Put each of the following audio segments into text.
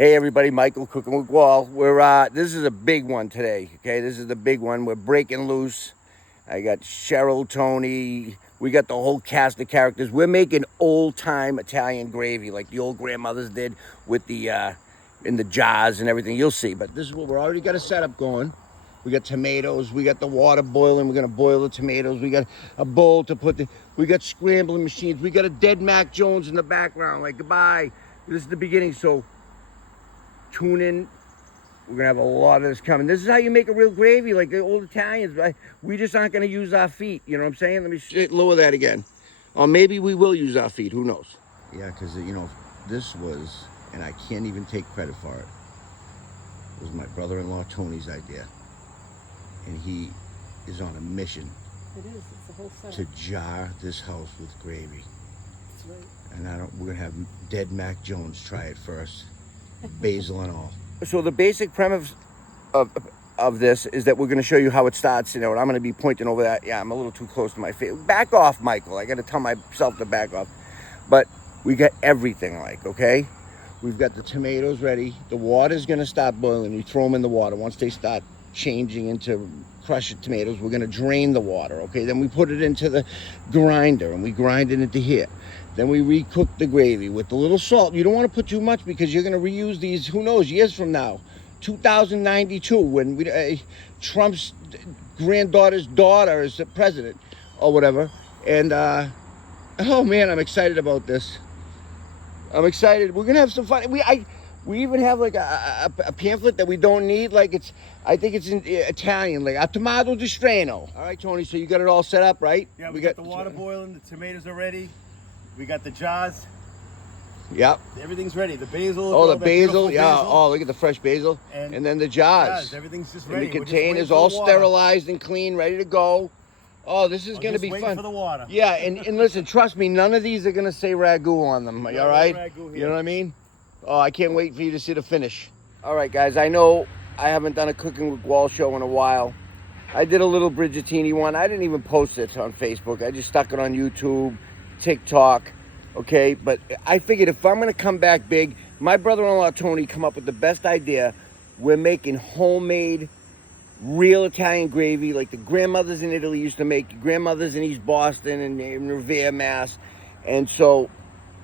Hey everybody, Michael Cooking with Wall. This is a big one today. Okay, this is the big one. We're breaking loose. I got Cheryl, Tony. We got the whole cast of characters. We're making old time Italian gravy like the old grandmothers did with the in the jars and everything. You'll see. But this is what we're already got a setup going. We got tomatoes. We got the water boiling. We're gonna boil the tomatoes. We got a bowl to put the. We got scrambling machines. We got a dead Mac Jones in the background. Like goodbye. This is the beginning. So tune in. We're gonna have a lot of this coming. This is how you make a real gravy, like the old Italians. Right? We just aren't gonna use our feet. You know what I'm saying? Let me lower that again. Or maybe we will use our feet. Who knows? Yeah, because this was, and I can't even take credit for it. It was my brother-in-law Tony's idea, and he is on a mission. It is. It's the whole setup. To jar this house with gravy. That's right. And we're gonna have dead Mac Jones try it first. Basil and all. So the basic premise of this is that we're going to show you how it starts, and I'm going to be pointing over that. Yeah, I'm a little too close to my face. Back off, Michael. I got to tell myself to back off. But we got everything, okay? We've got the tomatoes ready. The water's going to stop boiling. You throw them in the water. Once they start changing into crushed tomatoes, we're going to drain the water, okay? Then we put it into the grinder, and we grind it into here. Then we recook the gravy with a little salt. You don't want to put too much because you're going to reuse these, who knows, years from now. 2092, when Trump's granddaughter's daughter is the president or whatever. And, oh man, I'm excited about this. I'm excited. We're going to have some fun. We even have like a pamphlet that we don't need. Like I think it's in Italian, like a tomato di strano. All right, Tony, so you got it all set up, right? Yeah, we got the water boiling, the tomatoes are ready. We got the jars. Yep. Everything's ready. The basil. Oh, the basil. Yeah. Basil. Oh, look at the fresh basil. And then the jars. Everything's just ready. And the containers all sterilized and clean, ready to go. Oh, this is going to be fun. For the water. Yeah, and listen, trust me, none of these are going to say ragu on them. All right? You know what I mean? Oh, I can't wait for you to see the finish. All right, guys. I know I haven't done a Cooking with Wall show in a while. I did a little Bridgettini one. I didn't even post it on Facebook. I just stuck it on YouTube, TikTok. Okay, but I figured if I'm going to come back big, my brother-in-law Tony come up with the best idea. We're making homemade, real Italian gravy like the grandmothers in Italy used to make, grandmothers in East Boston and in Revere, Mass. And so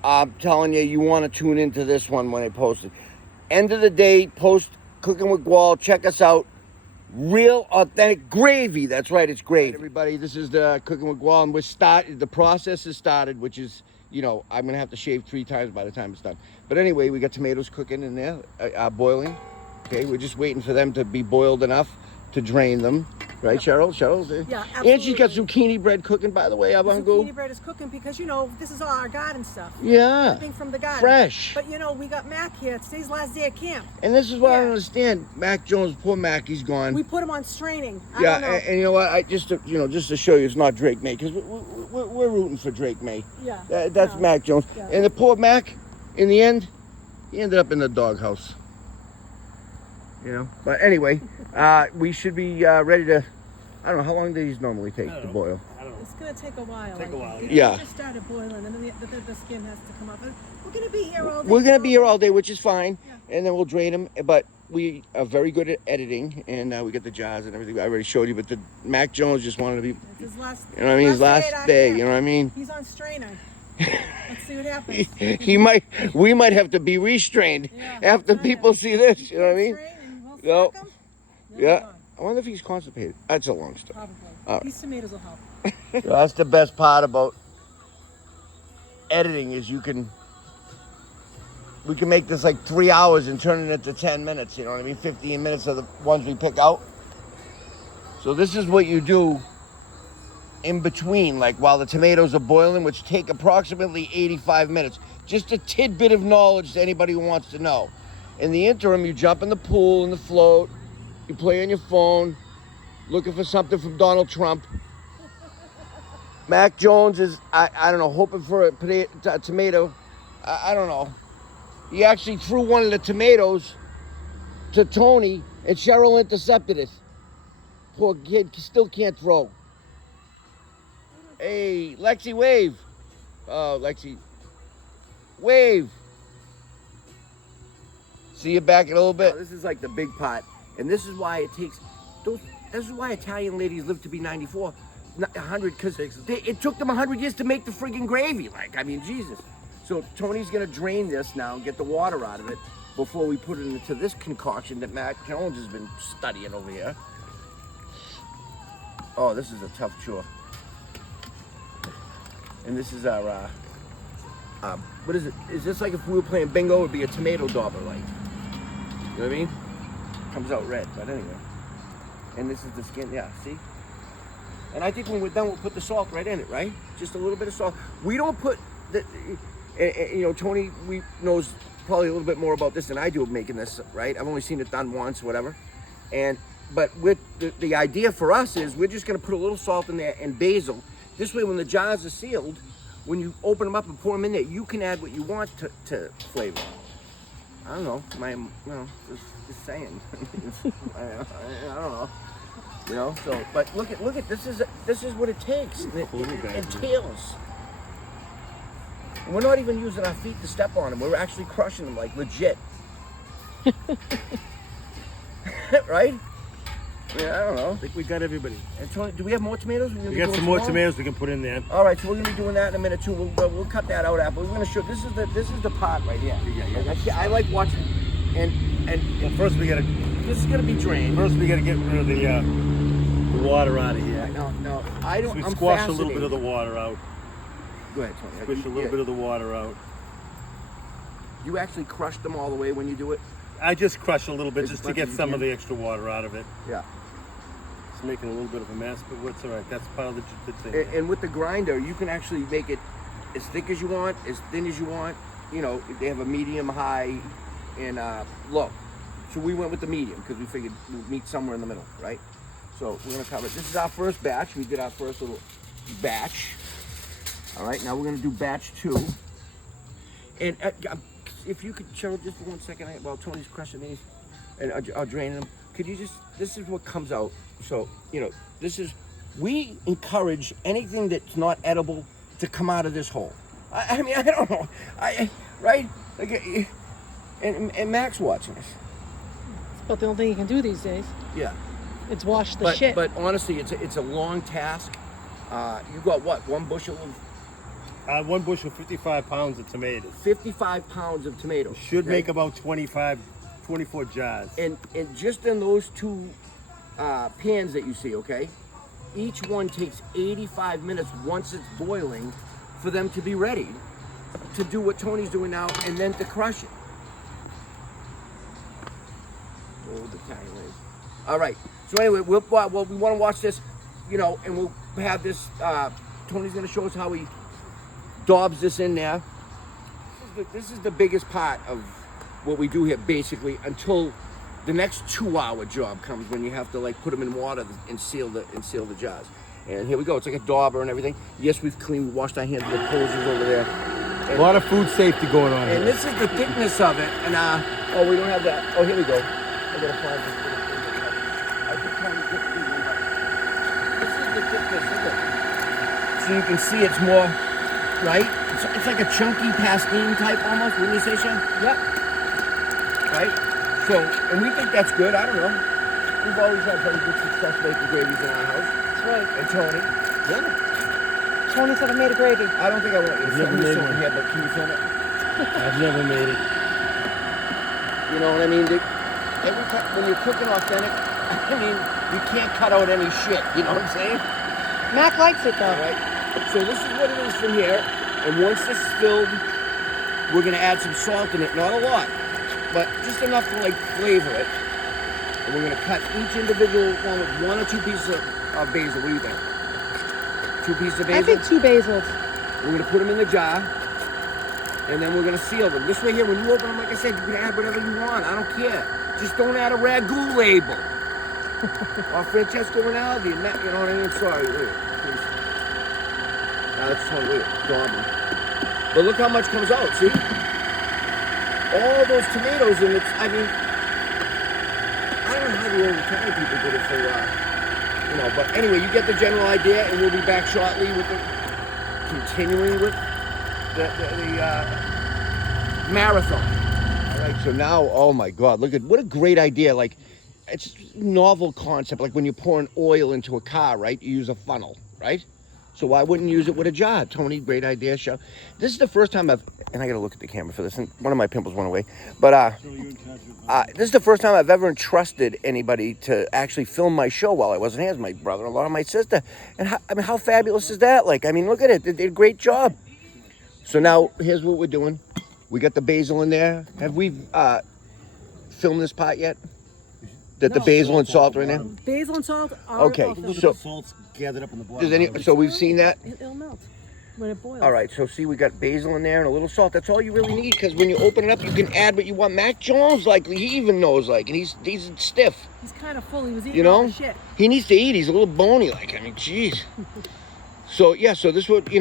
I'm telling you, you want to tune into this one when I post it. End of the day, post Cooking with Wall. Check us out. Real authentic gravy. That's right, it's gravy. Right, everybody, this is the Cooking with Wall, and the process has started, which is, I'm going to have to shave 3 times by the time it's done. But anyway, we got tomatoes cooking in there, boiling. Okay, we're just waiting for them to be boiled enough to drain them. Right, Cheryl? Yeah, absolutely. And she's got zucchini bread cooking, by the way. Zucchini bread is cooking because, this is all our garden stuff. Yeah. Everything from the garden. Fresh. But, we got Mac here. Today's last day at camp. And this is what I don't understand. Mac Jones, poor Mac, he's gone. We put him on straining. Yeah, and you know what? Just to show you it's not Drake May, because we're rooting for Drake May. Yeah. That's Mac Jones. Yeah. And the poor Mac, in the end, he ended up in the doghouse. But anyway, we should be ready to. I don't know, how long do these normally take to boil? I don't know. It's going to take a while. Yeah. It just started boiling, and then the skin has to come up. We're going to be here all day. We're going to be here all day, which is fine. Yeah. And then we'll drain them. But we are very good at editing, and we get the jars and everything. I already showed you, but the Mac Jones just wanted to be. It's his last. You know what I mean? His last day. You know what I mean? He's on strainer. Let's see what happens. We might have to be restrained after people see this. You know what I mean? We'll yeah. I wonder if he's constipated. That's a long story. Probably. These tomatoes will help. That's the best part about editing is we can make this like 3 hours and turn it into 10 minutes. You know what I mean? 15 minutes of the ones we pick out. So this is what you do in between, like while the tomatoes are boiling, which take approximately 85 minutes. Just a tidbit of knowledge to anybody who wants to know. In the interim, you jump in the pool, in the float, you play on your phone, looking for something from Donald Trump. Mac Jones is, I don't know, hoping for a tomato. I don't know. He actually threw one of the tomatoes to Tony, and Cheryl intercepted it. Poor kid still can't throw. Hey, Lexi, wave. Oh, Lexi. Wave. See? See it back a little bit? Now, this is like the big pot, and this is why it takes those. This is why Italian ladies live to be 94, 100, because it took them 100 years to make the friggin' gravy. Like, I mean, Jesus. So Tony's gonna drain this now and get the water out of it before we put it into this concoction that Matt Jones has been studying over here. Oh, this is a tough chore. And this is our, what is it? Is this like if we were playing bingo, it would be a tomato dauber, like? You know what I mean? Comes out red, but anyway. And this is the skin, yeah, see? And I think when we're done, we'll put the salt right in it, right? Just a little bit of salt. We don't put, you know, Tony knows probably a little bit more about this than I do of making this, right? I've only seen it done once, whatever. But with the idea for us is we're just gonna put a little salt in there and basil. This way, when the jars are sealed, when you open them up and pour them in there, you can add what you want to flavor. I don't know, just saying. I don't know, you know. So, but look at this is what it takes. It entails. And we're not even using our feet to step on them. We're actually crushing them like legit. Right? Yeah, I don't know. I think we got everybody. And Tony, do we have more tomatoes? We got some more tomatoes we can put in there. All right, so we're gonna be doing that in a minute too. We'll cut that out after. We're gonna show. This is the pot right here. Yeah. I like watching. And First we gotta. this is gonna be drained. First we gotta get rid of the water out of here. No, I don't. So we I'm squash a little bit of the fascinated. water out. Go ahead, Tony. Squish a little bit of the water out. You actually crush them all the way when you do it. I just crush a little bit As just to much get as you some of can. the extra water out of it. Yeah. It's making a little bit of a mess, but what's all right? That's part of the thing. And with the grinder, you can actually make it as thick as you want, as thin as you want. You know, they have a medium, high, and low. So we went with the medium because we figured we'd meet somewhere in the middle, right? So we're gonna cover it. This is our first batch. We did our first little batch. All right, now we're gonna do batch 2. And if you could, Cheryl, just for 1 second, while Tony's crushing these and I'll drain them, could you just, this is what comes out. So, you know, we encourage anything that's not edible to come out of this hole. I mean, I don't know. Right? Like, and Mac's watching us. It's about the only thing you can do these days. Yeah. It's wash the shit. But honestly, it's a long task. You got what? 1 bushel of 1 bushel, 55 pounds of tomatoes. 55 pounds of tomatoes. Should okay? make about 24 jars. And just in those 2 pans that you see, okay? Each one takes 85 minutes once it's boiling for them to be ready to do what Tony's doing now and then to crush it. Old Italian ways. All right. So anyway, we want to watch this, you know, and we'll have this. Tony's going to show us how he daubs this in there. This is the biggest part of what we do here, basically, until the next 2-hour job comes when you have to like put them in water and seal the jars. And here we go. It's like a dauber and everything. Yes, we've washed our hands with the hoses over there. A lot of food safety going on And here. this is the thickness of it. And oh, we don't have that. Oh, here we go. I gotta find this little thing. I keep trying to get the one, but this is the thickness of it. So you can see it's more, right? It's like a chunky pastine type almost. Wouldn't you say so? Yep. Right? So, and we think that's good. I don't know. We've always had very good success making gravies in our house. That's right. And Tony. Yeah. Tony said I made a gravy. I don't think I want you to I've never film this made over one. here, but can you film it? I've never made it. You know what I mean? Every time when you're cooking authentic, I mean, you can't cut out any shit. You know what I'm saying? Mac likes it though. All right. So this is what it is from here. And once this is filled, we're gonna add some salt in it. Not a lot, but just enough to like flavor it. And we're gonna cut each individual one with 1 or 2 pieces of basil. What do you think? 2 pieces of I basil? think 2 basils. We're gonna put them in the jar, and then we're gonna seal them. This way here, when you open them, like I said, you can add whatever you want. I don't care. Just don't add a ragu label. Or Francesco Rinaldi, and that, you know what I mean? Sorry, wait, please. That's totally weird. But look how much comes out, see? All those tomatoes, and it's, I mean, I don't know how the old Italian people did it for, you know, but anyway, you get the general idea, and we'll be back shortly with continuing with the marathon. All right, So now, oh my God, look at what a great idea. Like, it's a novel concept. Like when you're pouring oil into a car, right? You use a funnel, right? So why wouldn't you use it with a jar? Tony, great idea, show. This is the first time and I gotta look at the camera for this, and one of my pimples went away. But this is the first time I've ever entrusted anybody to actually film my show while I wasn't here. As my brother-in-law and my sister. And how fabulous is that? Like, I mean, look at it. They did a great job. So now, here's what we're doing. We got the basil in there. Have we filmed this part yet? That the basil and salt right now? Basil and salt are Okay, all filmed. so salt's gathered up in the bottom. so we've seen that? It'll melt when it boils. All right, so see, we got basil in there and a little salt. That's all you really need, because when you open it up, you can add what you want. Mac Jones, like, he even knows, like, and he's stiff. He's kind of full. He was eating You all know? the shit. He needs to eat. He's a little bony, like, I mean, jeez. So, yeah, so this would,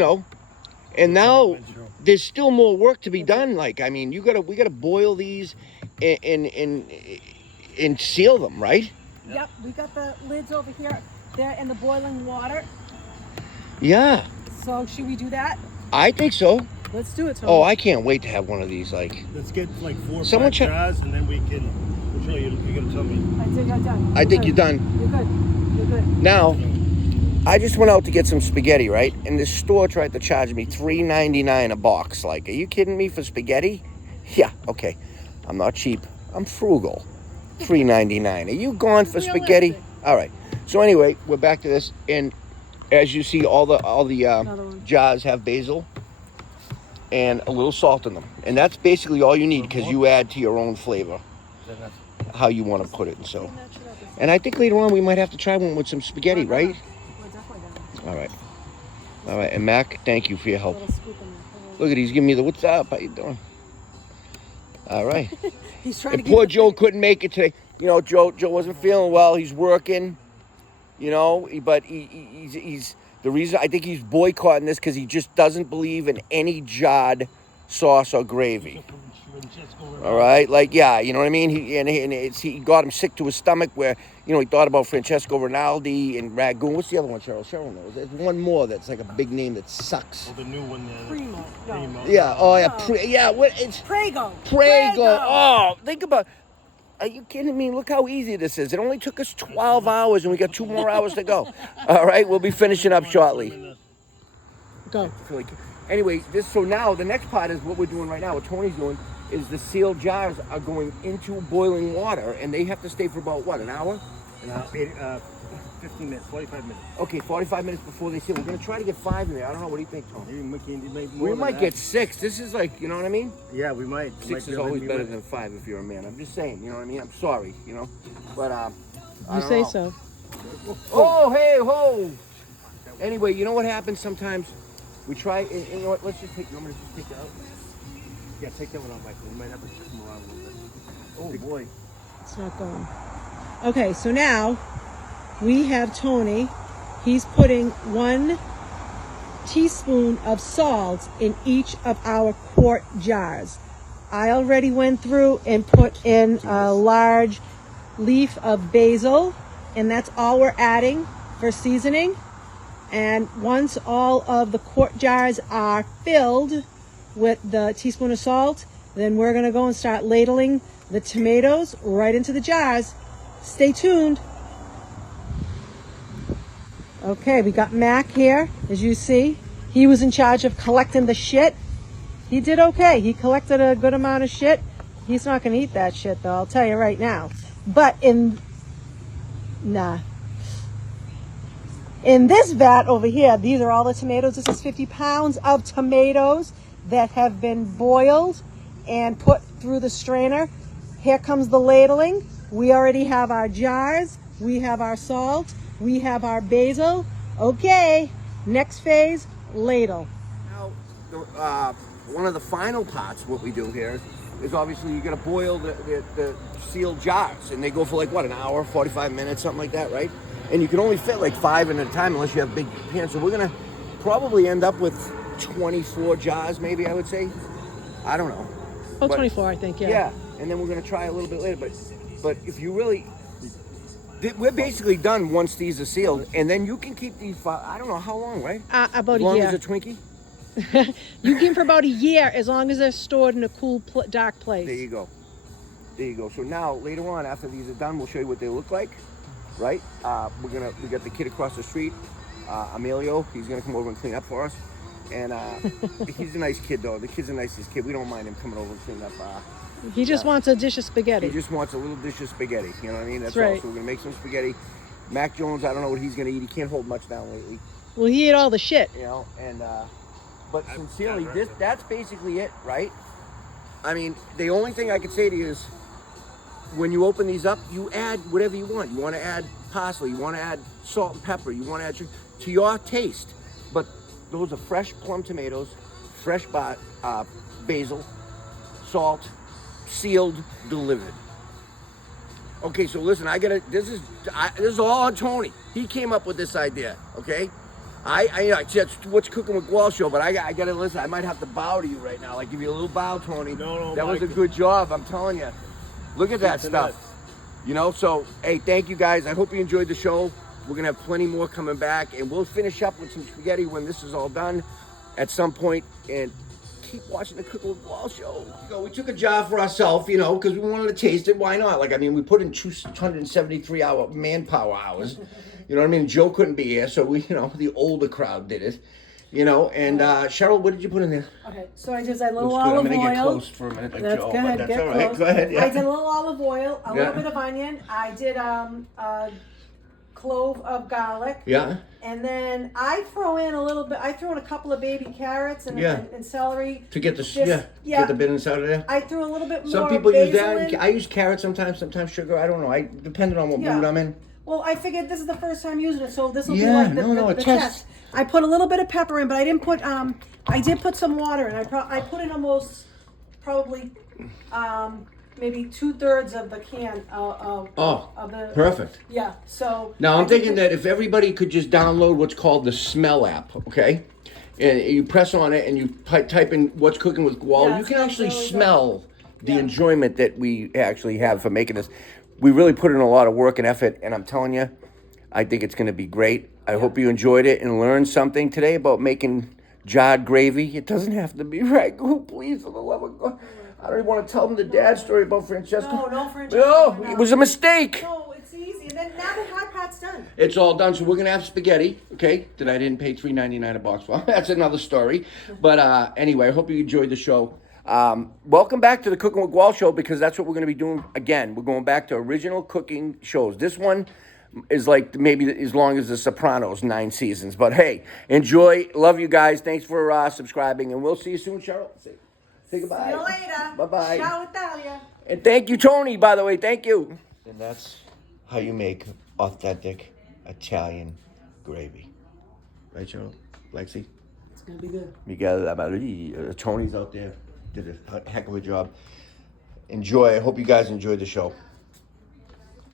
and now there's still more work to be done. Like, I mean, we gotta boil these and seal them, right? Yep, we got the lids over here. They're in the boiling water. Yeah, So should we do that? I think so. Let's do it, Tony. Oh, I can't wait to have one of these. Like, Let's get like 4 or Someone 5 check- jars, and then we'll show you. You're gonna tell me. I think I'm done. I think you're done. You're good. You're good. Now, I just went out to get some spaghetti, right? And this store tried to charge me $3.99 a box. Like, are you kidding me for spaghetti? Yeah, okay. I'm not cheap. I'm frugal. $3.99. Are you going for spaghetti? Realistic. All right. So anyway, we're back to this, and as you see, all the Another one. jars have basil and a little salt in them, and that's basically all you need, because you add to your own flavor how you want to put it. So, Clean that shit up. and I think later on we might have to try one with some spaghetti, right? We're definitely down. All right. All right. And Mac, thank you for your A help. little scoop in there. Look at, he's giving me the what's up. How you doing? All right. He's trying to And keep poor the Joe thing. couldn't make it today. Joe wasn't feeling well. He's working. But he's the reason I think he's boycotting this, because he just doesn't believe in any jarred sauce or gravy. All right, like, yeah, you know what I mean. He got him sick to his stomach, where he thought about Francesco Rinaldi and Ragoon. What's the other one, Cheryl? Cheryl knows. There's one more that's like a big name that sucks. Oh, the new one there. Primo. No. Primo. Yeah. Oh yeah. No. It's Prego. Prego. Oh, think about. Are you kidding me? Look how easy this is. It only took us 12 hours, and we got 2 more hours to go. All right, we'll be finishing up shortly. Go. Anyway, so now the next part is what we're doing right now. What Tony's doing is the sealed jars are going into boiling water, and they have to stay for about, what, an hour? 15 minutes, 45 minutes. Okay, 45 minutes before they seal. We're going to try to get 5 in there. I don't know. What do you think, Tony? We We might get 6. This is like, you know what I mean? Yeah, we might. 6 is always better than 5 if you're a man. I'm just saying, you know what I mean? I'm sorry, But, I You don't say know. so. Oh, hey, ho! Anyway, you know what happens sometimes? We try, and you know what? Let's just take, you want me to just take that out? Yeah, take that one out, Michael. We might have to shift them around a little bit. Oh, boy. It's not going. Okay, so now we have Tony. He's putting 1 teaspoon of salt in each of our quart jars. I already went through and put in a large leaf of basil, and that's all we're adding for seasoning. And once all of the quart jars are filled with the teaspoon of salt, then we're gonna go and start ladling the tomatoes right into the jars. Stay tuned. Okay, we got Mac here, as you see. He was in charge of collecting the shit. He did okay. He collected a good amount of shit. He's not gonna eat that shit though, I'll tell you right now. But in this vat over here, these are all the tomatoes. This is 50 pounds of tomatoes that have been boiled and put through the strainer. Here comes the ladling. We already have our jars. We have our salt. We have our basil. Okay, next phase, ladle. Now, one of the final parts, what we do here, is obviously you gotta boil the sealed jars, and they go for like, what, an hour, 45 minutes, something like that, right? And you can only fit like 5 in at a time unless you have big pans. So we're gonna probably end up with 24 jars, maybe, I would say. I don't know. Oh, But- 24, I think, yeah. Yeah, and then we're gonna try a little bit later. But if you really, we're basically done once these are sealed, and then you can keep these for, I don't know how long, right? About As a long year. as a Twinkie. You keep them for about a year as long as they're stored in a cool, dark place. There you go. There you go. So now later on, after these are done, we'll show you what they look like, right? We got the kid across the street, Emilio. He's gonna come over and clean up for us, and he's a nice kid though. The kid's the nicest kid. We don't mind him coming over and cleaning up. He just wants a dish of spaghetti. He just wants a little dish of spaghetti. You know what I mean? That's right. all. So we're gonna make some spaghetti. Mac Jones, I don't know what he's gonna eat. He can't hold much down lately. Well, he ate all the shit. You know, and but sincerely, that's basically it, right? I mean, the only thing I could say to you is, when you open these up, you add whatever you want. You want to add parsley, you want to add salt and pepper, you want to add to your taste. But those are fresh plum tomatoes, fresh basil, salt, sealed, delivered. Okay, so listen, this is all on Tony. He came up with this idea, okay? That's What's Cooking with Gual show, but I gotta listen. I might have to bow to you right now. Like, give you a little bow, Tony. No, that was a good job. I'm telling you. Look at that stuff. You know, so hey, thank you guys. I hope you enjoyed the show. We're gonna have plenty more coming back, and we'll finish up with some spaghetti when this is all done at some point. And keep watching the Cooking with Gual show. So we took a job for ourselves, you know, because we wanted to taste it. Why not? Like, I mean, we put in 273-hour manpower hours. You know what I mean? Joe couldn't be here, so we, you know, the older crowd did it. You know, and Cheryl, what did you put in there? Okay, so I just had a little Looks good. olive I'm gonna get oil. close for a minute, like That's Joe, good. but that's Get all right. close. Go ahead. Yeah. I did a little olive oil, a Yeah. little bit of onion. I did a clove of garlic. Yeah. And then I throw in a little bit. I threw in a couple of baby carrots and, Yeah. and celery. To get the Just- get the bitterness out of there. I threw a little bit more. Some people use basil that. in. I use carrots sometimes sugar. I don't know. Depending on what Yeah. mood I'm in. Well, I figured this is the first time using it, so this will be Yeah, like the a test. test. I put a little bit of pepper in, but I didn't put. I did put some water in. I put in probably maybe 2/3 of the can of the. Perfect. Yeah. So. Now I'm I thinking did that if everybody could just download what's called the Smell app, okay? And you press on it and you type in What's Cooking with Gual, Yeah, you can so actually there we go. smell the Yeah. enjoyment that we actually have for making this. We really put in a lot of work and effort, and I'm telling you, I think it's going to be great. I hope you enjoyed it and learned something today about making jarred gravy. It doesn't have to be ragu, please, for the love of God. I don't even want to tell them the dad story about Francesca. No, Francesca. No, no. it was a mistake. No, it's easy. And then now the hot pot's done. It's all done, so we're gonna have spaghetti, okay? That I didn't pay $3.99 a box for. That's another story. But anyway, I hope you enjoyed the show. Welcome back to the Cooking with Gual show, because that's what we're gonna be doing again. We're going back to original cooking shows. This one is like maybe as long as The Sopranos, 9 seasons. But hey, enjoy. Love you guys. Thanks for subscribing, and we'll see you soon, Cheryl. Say goodbye. See you later. Bye-bye. Ciao, Italia. And thank you, Tony, by the way. Thank you. And that's how you make authentic Italian gravy. Right, Cheryl? Lexi? It's gonna be good. Miguel, Tony's out there. Did a heck of a job. Enjoy. I hope you guys enjoyed the show.